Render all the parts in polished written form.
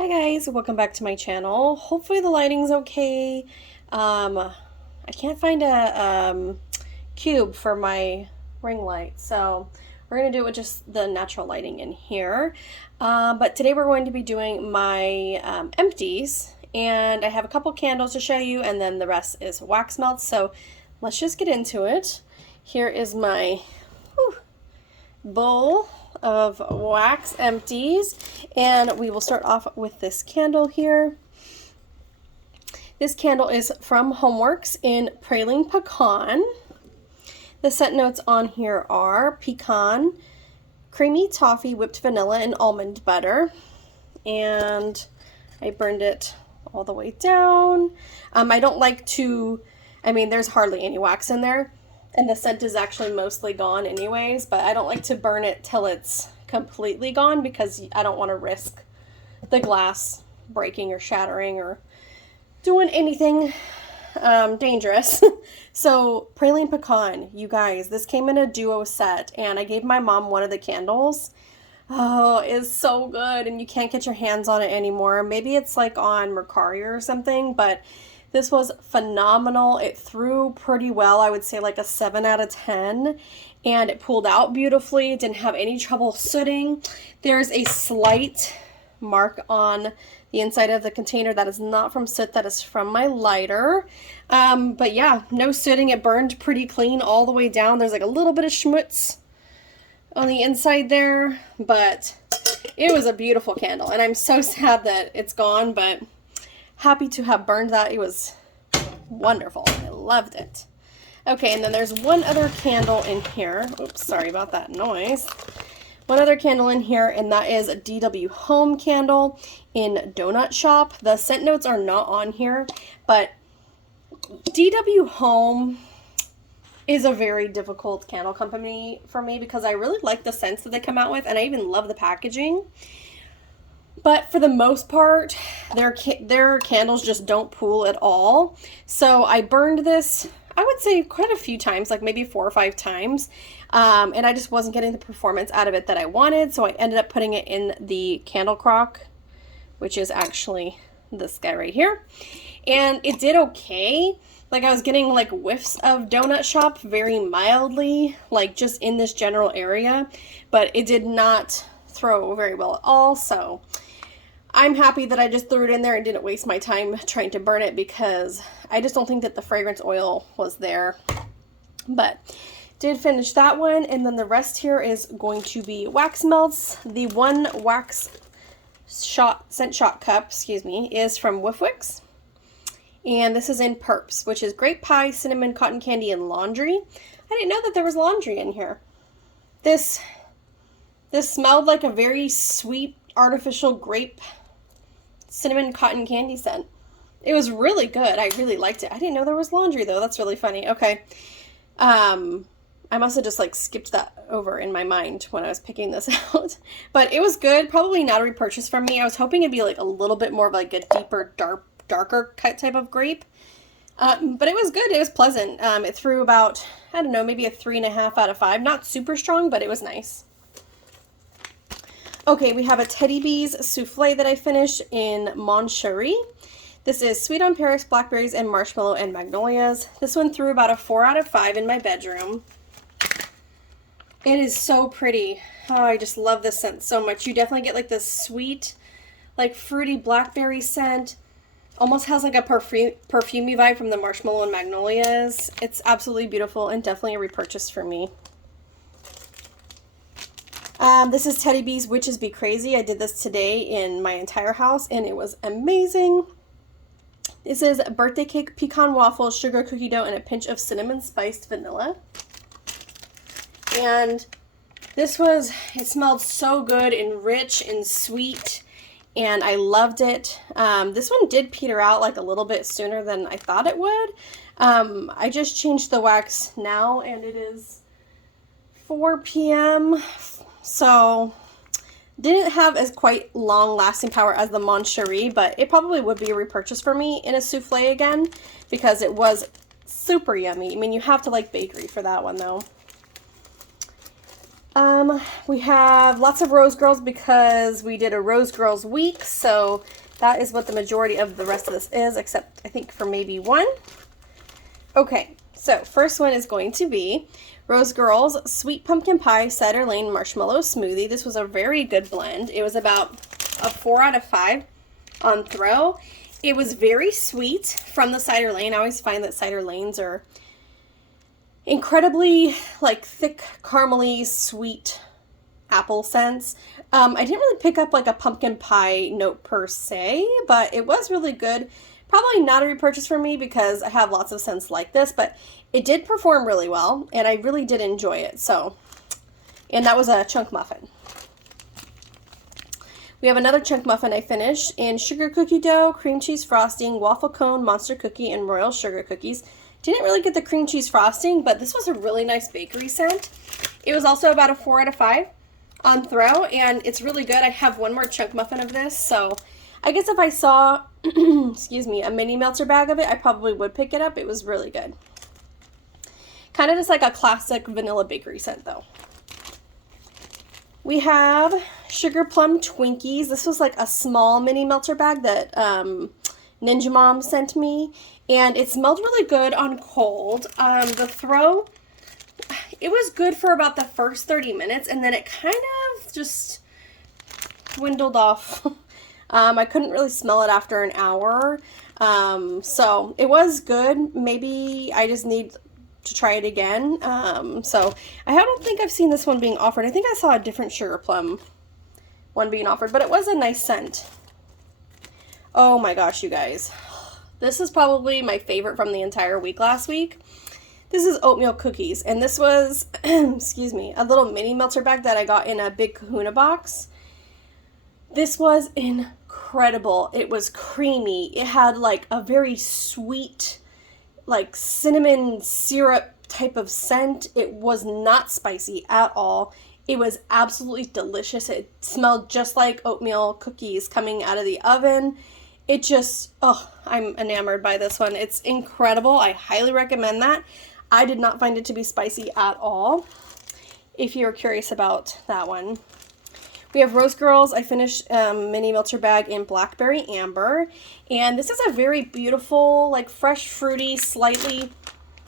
Hi guys, welcome back to my channel. Hopefully the lighting's okay. I can't find a cube for my ring light, so we're gonna do it with just the natural lighting in here. But today we're going to be doing my empties, and I have a couple candles to show you, and then the rest is wax melts. So let's just get into it. Here is my bowl of wax empties, and we will start off with this candle here. This candle is from Wiffwix in praline pecan. The scent notes on here are pecan, creamy toffee, whipped vanilla, and almond butter. And I burned it all the way down. I don't like to, there's hardly any wax in there, and the scent is actually mostly gone anyways, but I don't like to burn it till it's completely gone because I don't want to risk the glass breaking or shattering or doing anything dangerous. So praline pecan, you guys, this came in a duo set, and I gave my mom one of the candles. Oh, it's so good, and you can't get your hands on it anymore. Maybe it's like on Mercari or something, but this was phenomenal. It threw pretty well. I would say like a 7 out of 10. And it pulled out beautifully. It didn't have any trouble sooting. There's a slight mark on the inside of the container that is not from soot. That is from my lighter. But yeah, no sooting. It burned pretty clean all the way down. There's like a little bit of schmutz on the inside there. But it was a beautiful candle. And I'm so sad that it's gone, but happy to have burned that. It was wonderful. I loved it. Okay, and then there's one other candle in here. Oops, sorry about that noise. One other candle in here, and that is a DW Home candle in Donut Shop. The scent notes are not on here, but DW Home is a very difficult candle company for me because I really like the scents that they come out with, and I even love the packaging. But for the most part, their candles just don't pool at all. So I burned this, I would say quite a few times, like maybe 4 or 5 times. And I just wasn't getting the performance out of it that I wanted. So I ended up putting it in the candle crock, which is actually this guy right here. And it did okay. Like I was getting like whiffs of Donut Shop very mildly, like just in this general area. But it did not throw very well at all. So I'm happy that I just threw it in there and didn't waste my time trying to burn it because I just don't think that the fragrance oil was there. But did finish that one, and then the rest here is going to be wax melts. The one wax scent shot cup, is from Wiffwix. And this is in Perps, which is grape pie, cinnamon, cotton candy, and laundry. I didn't know that there was laundry in here. This smelled like a very sweet artificial grape cinnamon cotton candy scent. It was really good. I really liked it. I didn't know there was laundry though. That's really funny. Okay. I must have just like skipped that over in my mind when I was picking this out. But it was good. Probably not a repurchase from me. I was hoping it'd be like a little bit more of like a deeper, darker type of grape. But it was good. It was pleasant. It threw about, I don't know, maybe a 3.5 out of 5. Not super strong, but it was nice. Okay, we have a Teddy Bees souffle that I finished in Mon Cherie. This is sweet on Paris, blackberries, and marshmallow and magnolias. This one threw about a 4 out of 5 in my bedroom. It is so pretty. Oh, I just love this scent so much. You definitely get like this sweet, like fruity blackberry scent. Almost has like a perfumey vibe from the marshmallow and magnolias. It's absolutely beautiful and definitely a repurchase for me. This is Teddy Bees Witches Be Crazy. I did this today in my entire house, and it was amazing. This is birthday cake, pecan waffles, sugar cookie dough, and a pinch of cinnamon spiced vanilla. And it smelled so good and rich and sweet, and I loved it. This one did peter out like a little bit sooner than I thought it would. I just changed the wax now, and it is 4 p.m., so didn't have as quite long lasting power as the Mon Cherie, but it probably would be a repurchase for me in a souffle again because it was super yummy. I mean, you have to like bakery for that one though. We have lots of Rose Girls because we did a Rose Girls week, so that is what the majority of the rest of this is, except I think for maybe one. Okay, so first one is going to be Rose Girls Sweet Pumpkin Pie Cider Lane Marshmallow Smoothie. This was a very good blend. It was about a 4 out of 5 on throw. It was very sweet from the Cider Lane. I always find that Cider Lanes are incredibly like thick, caramely, sweet apple scents. I didn't really pick up like a pumpkin pie note per se, but it was really good. Probably not a repurchase for me because I have lots of scents like this, but it did perform really well and I really did enjoy it. So, and that was a chunk muffin. We have another chunk muffin I finished in sugar cookie dough, cream cheese frosting, waffle cone, monster cookie, and royal sugar cookies. Didn't really get the cream cheese frosting, but this was a really nice bakery scent. It was also about a 4 out of 5 on throw, and it's really good. I have one more chunk muffin of this, so I guess if I saw, excuse me, a mini melter bag of it, I probably would pick it up. It was really good. Kind of just like a classic vanilla bakery scent, though. We have Sugar Plum Twinkies. This was like a small mini melter bag that Ninja Mom sent me, and it smelled really good on cold. The throw, it was good for about the first 30 minutes, and then it kind of just dwindled off. I couldn't really smell it after an hour, so it was good. Maybe I just need to try it again. So I don't think I've seen this one being offered. I think I saw a different Sugar Plum one being offered, but it was a nice scent. Oh my gosh, you guys. This is probably my favorite from the entire week last week. This is oatmeal cookies, and this was, excuse me, a little mini melter bag that I got in a big Kahuna box. This was incredible. It was creamy. It had like a very sweet, like cinnamon syrup type of scent. It was not spicy at all. It was absolutely delicious. It smelled just like oatmeal cookies coming out of the oven. It just, oh, I'm enamored by this one. It's incredible. I highly recommend that. I did not find it to be spicy at all, if you're curious about that one. We have Rose Girls. I finished mini melter bag in Blackberry Amber. And this is a very beautiful, like fresh, fruity, slightly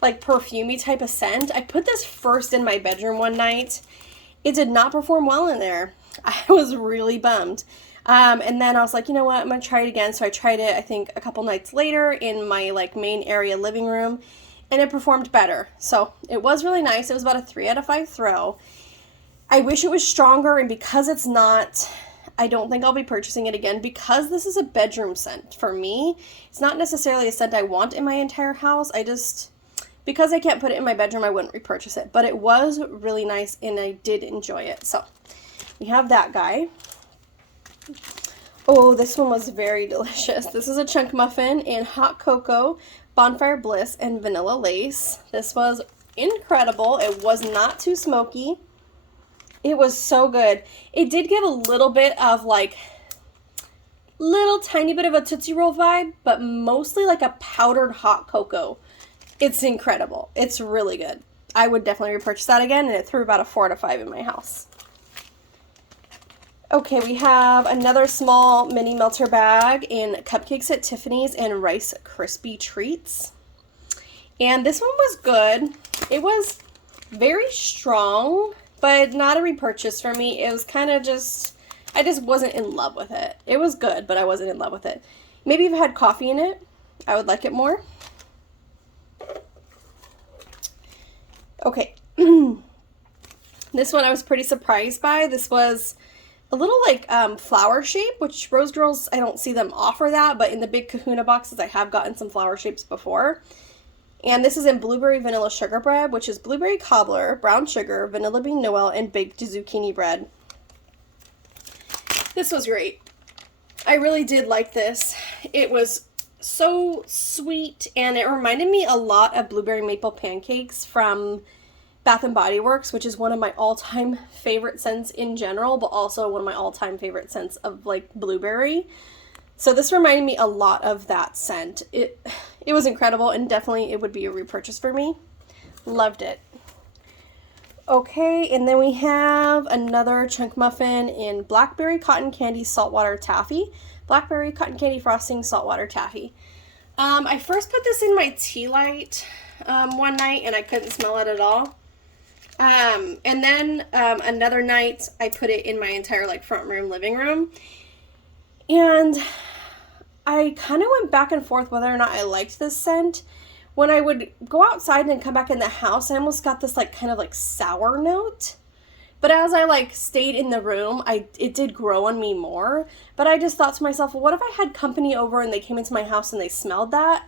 like perfumey type of scent. I put this first in my bedroom one night. It did not perform well in there. I was really bummed. And then I was like, you know what, I'm going to try it again. So I tried it, I think, a couple nights later in my like main area living room, and it performed better. So it was really nice. It was about a 3 out of 5 throw. I wish it was stronger, and because it's not, I don't think I'll be purchasing it again because this is a bedroom scent for me. It's not necessarily a scent I want in my entire house. Because I can't put it in my bedroom, I wouldn't repurchase it. But it was really nice, and I did enjoy it. So we have that guy. Oh, this one was very delicious. This is a chunk muffin in hot cocoa, bonfire bliss, and vanilla lace. This was incredible. It was not too smoky. It was so good. It did give a little bit of like, little tiny bit of a Tootsie Roll vibe, but mostly like a powdered hot cocoa. It's incredible. It's really good. I would definitely repurchase that again, and it threw about a 4 out of 5 in my house. Okay, we have another small mini melter bag in Cupcakes at Tiffany's and Rice Krispie Treats. And this one was good. It was very strong, but not a repurchase for me. It was kind of just, I just wasn't in love with it. It was good, but I wasn't in love with it. Maybe if it had coffee in it, I would like it more. Okay. This one I was pretty surprised by. This was a little like flower shape, which Rose Girls, I don't see them offer that, but in the big Kahuna boxes I have gotten some flower shapes before. And this is in blueberry vanilla sugar bread, which is blueberry cobbler, brown sugar, vanilla bean noel, and baked zucchini bread. This was great. I really did like this. It was so sweet, and it reminded me a lot of blueberry maple pancakes from Bath & Body Works, which is one of my all-time favorite scents in general, but also one of my all-time favorite scents of like blueberry. So this reminded me a lot of that scent. It was incredible, and definitely it would be a repurchase for me. Loved it. Okay, and then we have another chunk muffin in blackberry cotton candy saltwater taffy. Blackberry cotton candy frosting saltwater taffy. I first put this in my tea light one night and I couldn't smell it at all. And then another night I put it in my entire like front room, living room. And I kind of went back and forth whether or not I liked this scent. When I would go outside and come back in the house, I almost got this like kind of like sour note. But as I like stayed in the room, it did grow on me more. But I just thought to myself, well, what if I had company over and they came into my house and they smelled that?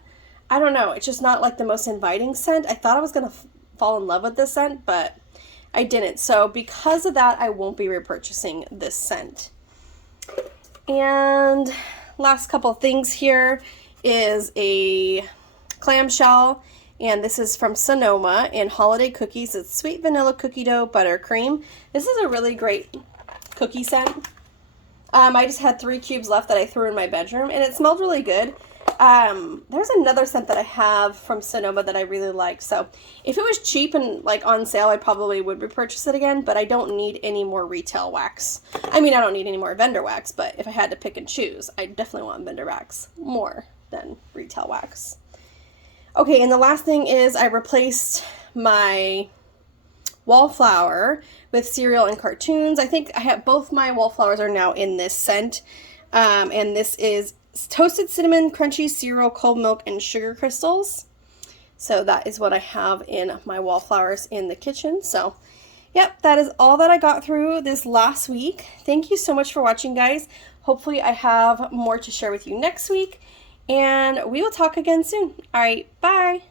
I don't know. It's just not like the most inviting scent. I thought I was going to fall in love with this scent, but I didn't. So because of that, I won't be repurchasing this scent. And last couple things here is a clamshell, and this is from Sonoma in Holiday Cookies. It's sweet vanilla cookie dough buttercream. This is a really great cookie scent. I just had 3 cubes left that I threw in my bedroom, and it smelled really good. There's another scent that I have from Sonoma that I really like. So if it was cheap and like on sale, I probably would repurchase it again, but I don't need any more retail wax. I mean, I don't need any more vendor wax, but if I had to pick and choose, I definitely want vendor wax more than retail wax. Okay, and the last thing is I replaced my wallflower with cereal and cartoons. I think I have both my wallflowers are now in this scent. And this is toasted cinnamon, crunchy cereal, cold milk, and sugar crystals. So that is what I have in my wallflowers in the kitchen. So, yep, that is all that I got through this last week. Thank you so much for watching, guys. Hopefully I have more to share with you next week. And we will talk again soon. All right, bye.